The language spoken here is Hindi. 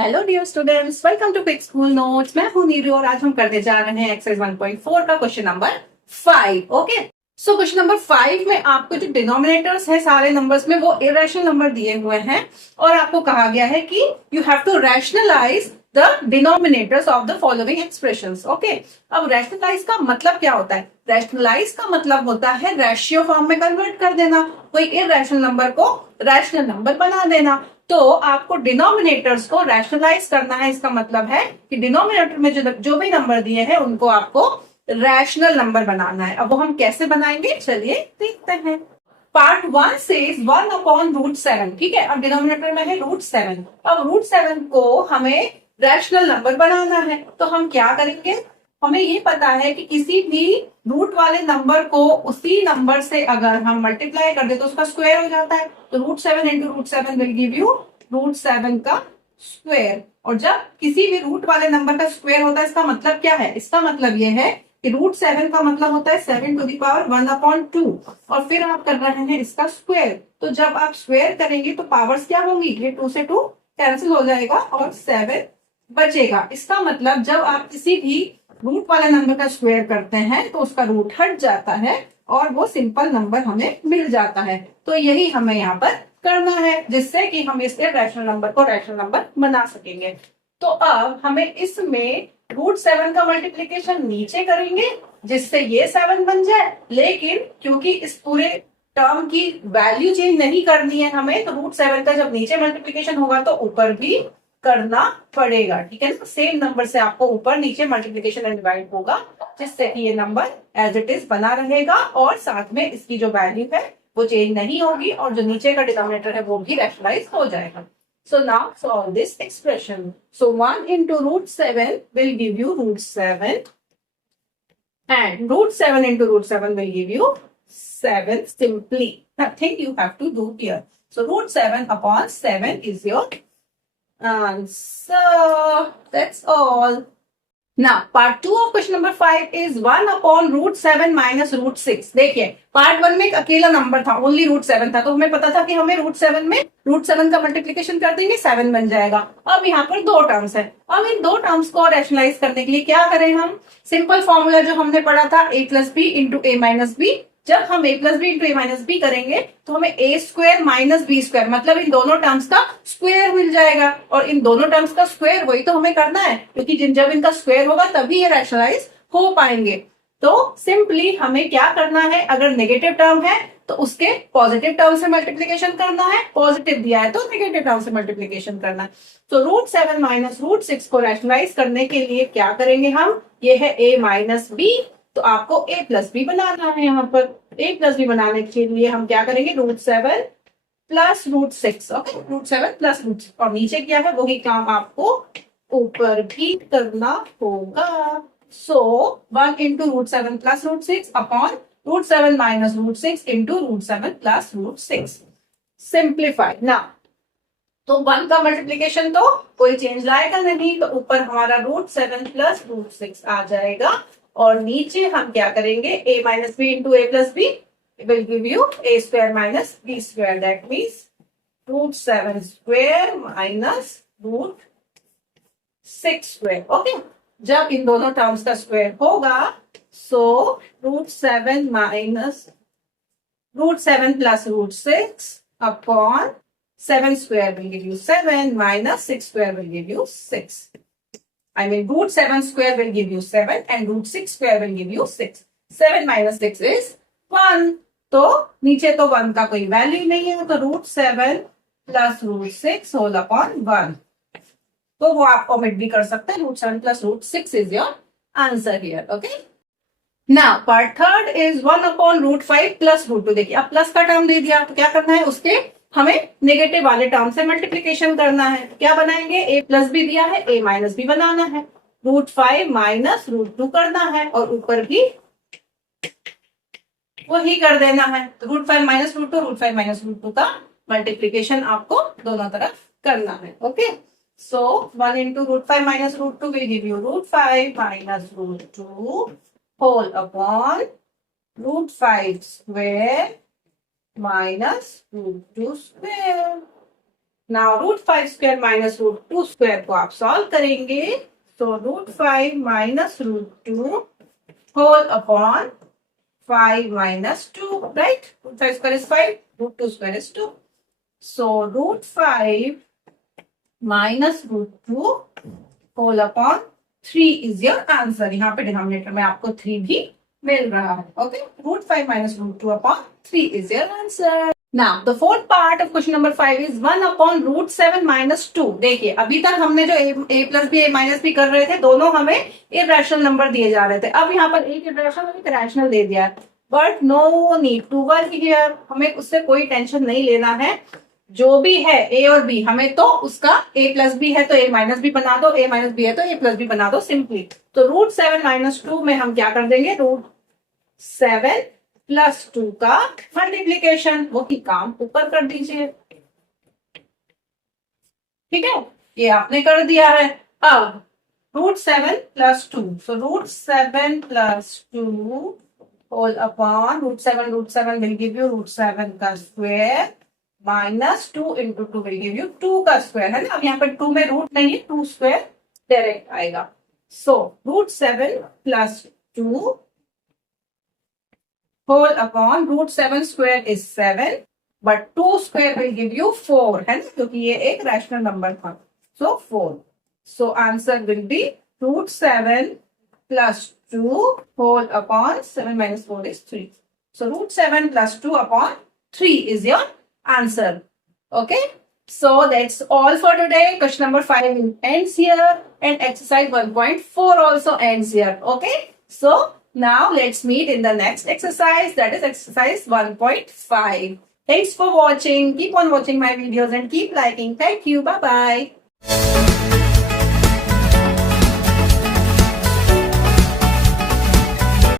Hello dear students, welcome to quick school notes. मैं हूं नीरू और आज हम करने जा रहे हैं एक्सरसाइज 1.4 का question number 5। Okay, so question number 5 में आपको जो डिनोमिनेटर्स है सारे नंबर्स में वो इरेशनल नंबर दिए हुए हैं और आपको कहा गया है कि you have to rationalise the denominators of the following expressions. Okay, अब रैशनलाइज का मतलब क्या होता है? रैशनलाइज का मतलब होता है रेशियो फॉर्म में कन्वर्ट कर देना, कोई इरेशनल नंबर को रैशनल नंबर बना देना। तो आपको डिनोमिनेटर्स को रैशनलाइज करना है। इसका मतलब है कि डिनोमिनेटर में जो भी नंबर दिए हैं उनको आपको रैशनल नंबर बनाना है। अब वो हम कैसे बनाएंगे, चलिए देखते हैं। पार्ट 1 से 1/√7। ठीक है, अब डिनोमिनेटर में है √7। अब √7 को हमें रैशनल नंबर बनाना है तो हम क्या करेंगे? हमें ये पता है कि किसी भी रूट वाले नंबर को उसी नंबर से अगर हम मल्टीप्लाई कर दे तो उसका स्क्वायर हो जाता है। तो √7 इंटू √7 विल गिव यू √7 का स्क्वायर। और जब किसी भी रूट वाले नंबर का स्क्वायर होता है इसका मतलब क्या है? इसका मतलब ये है कि √7 का मतलब होता है 7⁻1/2 और फिर आप कर रहे हैं इसका स्क्वायर। तो जब आप स्क्वायर करेंगे तो पावर्स क्या होंगी? ये 2 से 2 कैंसिल हो जाएगा और 7 बचेगा। इसका मतलब जब आप किसी भी रूट वाले नंबर का स्क्वायर करते हैं तो उसका रूट हट जाता है और वो सिंपल नंबर हमें मिल जाता है। तो यही हमें यहाँ पर करना है जिससे कि हम इसके रैशनल नंबर को रैशनल नंबर बना सकेंगे। तो अब हमें इसमें √7 का मल्टीप्लीकेशन नीचे करेंगे जिससे ये 7 बन जाए, लेकिन क्योंकि इस पूरे टर्म की वैल्यू चेंज नहीं करनी है हमें, तो √7 का जब नीचे मल्टीप्लीकेशन होगा तो ऊपर भी करना पड़ेगा। ठीक है ना, सेम नंबर से आपको ऊपर नीचे मल्टीप्लीकेशन एंड डिवाइड होगा जिससे कि ये नंबर एज इट इज बना रहेगा और साथ में इसकी जो वैल्यू है वो चेंज नहीं होगी और जो नीचे का डिनोमिनेटर है वो भी रैशनलाइज हो जाएगा। So now solve this expression. So 1 into √7 will give you √7 and √7 into √7 will give you 7 simply. Nothing you have to do here. So √7 upon 7 is your answer. That's all. Now, part 2 of question number 5 is 1/√7 minus √6. देखिए, पार्ट 1 में एक अकेला नंबर था, ओनली √7 था, तो हमें पता था कि हमें √7 में √7 का मल्टीप्लीकेशन कर देंगे 7 बन जाएगा। अब यहाँ पर दो टर्म्स है। अब इन दो टर्म्स को रैशनलाइज करने के लिए क्या करें हम? सिंपल फॉर्मूला जो हमने पढ़ा था a + b into a - b। जब हम a + b into a - b करेंगे तो हमें a² - b² मतलब इन दोनों टर्म्स का स्क्वायर मिल जाएगा और इन दोनों टर्म्स का स्क्वायर वही तो हमें करना है क्योंकि जब इनका स्क्वायर होगा तभी ये रैशनलाइज हो पाएंगे। तो सिंपली हमें क्या करना है? अगर नेगेटिव टर्म है तो उसके पॉजिटिव टर्म से मल्टीप्लीकेशन करना है, पॉजिटिव दिया है तो नेगेटिव टर्म से मल्टीप्लीकेशन करना है। तो √7 माइनस √6 को रैशनलाइज करने के लिए क्या करेंगे हम? ये है a - b, तो आपको a + b बनाना है। यहाँ पर a + b बनाने के लिए हम क्या करेंगे? √7 प्लस √6। ओके, √7 प्लस √6 और नीचे क्या है वही काम आपको ऊपर भी करना होगा। सो 1 into √7 plus √6 upon √7 minus √6 into √7 plus √6। Simplify ना, तो 1 का मल्टीप्लीकेशन तो कोई चेंज लाएगा नहीं, तो ऊपर हमारा √7 प्लस √6 आ जाएगा और नीचे हम क्या करेंगे? a - b into a + b will give you a² minus b². That means √7² minus √6². Okay, जब इन दोनों टर्म्स का स्क्वायर होगा सो √7 plus √6 upon 7² will give you 7 minus 6² will give you 6. I mean √7² will give you 7 and √6² will give you 6. 7 minus 6 is 1. तो नीचे तो 1 का कोई वैल्यू नहीं है, तो √7 प्लस √6 होल अपॉन 1, तो वो आप ओमिट भी कर सकते हैं। √7 plus √6 is your answer here. Okay, now part 3 is 1/√5 plus √2। देखिए, अब प्लस का टर्म दे दिया तो क्या करना है? उसके हमें नेगेटिव वाले टर्म से मल्टीप्लीकेशन करना है। क्या बनाएंगे? a + b दिया है, a - b बनाना है, √5 माइनस √2 करना है और ऊपर भी वही कर देना है। तो √5 माइनस √2, √5 माइनस √2 का मल्टीप्लीकेशन आपको दोनों तरफ करना है। Okay, so 1 into √5 minus √2 will give you √5 minus √2 whole upon √5² minus √2²। Now √5 square minus √2 square को आप सॉल्व करेंगे, तो √5 minus √2 whole upon 5 minus 2, right? Root 5 square is 5, root 2 square is 2. So root 5 minus root 2 whole upon 3 is your answer. यहाँ पे डिनोमिनेटर में आपको 3 भी मिल रहा है. Okay? Root 5 minus root 2 upon 3 is your answer. Now the fourth part of question number 5 is 1 upon root 7 minus 2. देखिए अभी तक हमने जो a plus b a minus b कर रहे थे, दोनों हमें irrational नंबर दिए जा रहे थे. अब यहाँ पर एक irrational और एक rational दे दिया है. But no need to work here, हमें उससे कोई टेंशन नहीं लेना है. जो भी है ए और बी, हमें तो उसका a प्लस बी है तो a माइनस बी बना दो, a माइनस बी है तो a प्लस बी बना दो सिंपली. तो √7 माइनस 2 में हम क्या कर देंगे, √7 प्लस 2 का मल्टीप्लीकेशन, वो की काम ऊपर कर दीजिए. ठीक है, ये आपने कर दिया है. अब √7 plus 2, so √7 plus 2 whole upon √7 will give you √7 का square minus 2 into 2 will give you 2 का स्क्वायर, है ना. अब यहाँ पर 2 में रूट नहीं है, 2 स्क्वायर डायरेक्ट आएगा. सो √7 plus 2 whole upon √7 square is 7 but 2 square will give you 4, है ना, क्योंकि ये एक रैशनल नंबर था. सो 4. So answer will be √7 plus 2 whole upon 7 minus 4 is 3. So √7 plus 2 upon 3 is your answer. Okay. So that's all for today. Question number 5 ends here and exercise 1.4 also ends here. Okay. So now let's meet in the next exercise, that is exercise 1.5. Thanks for watching. Keep on watching my videos and keep liking. Thank you. Bye-bye.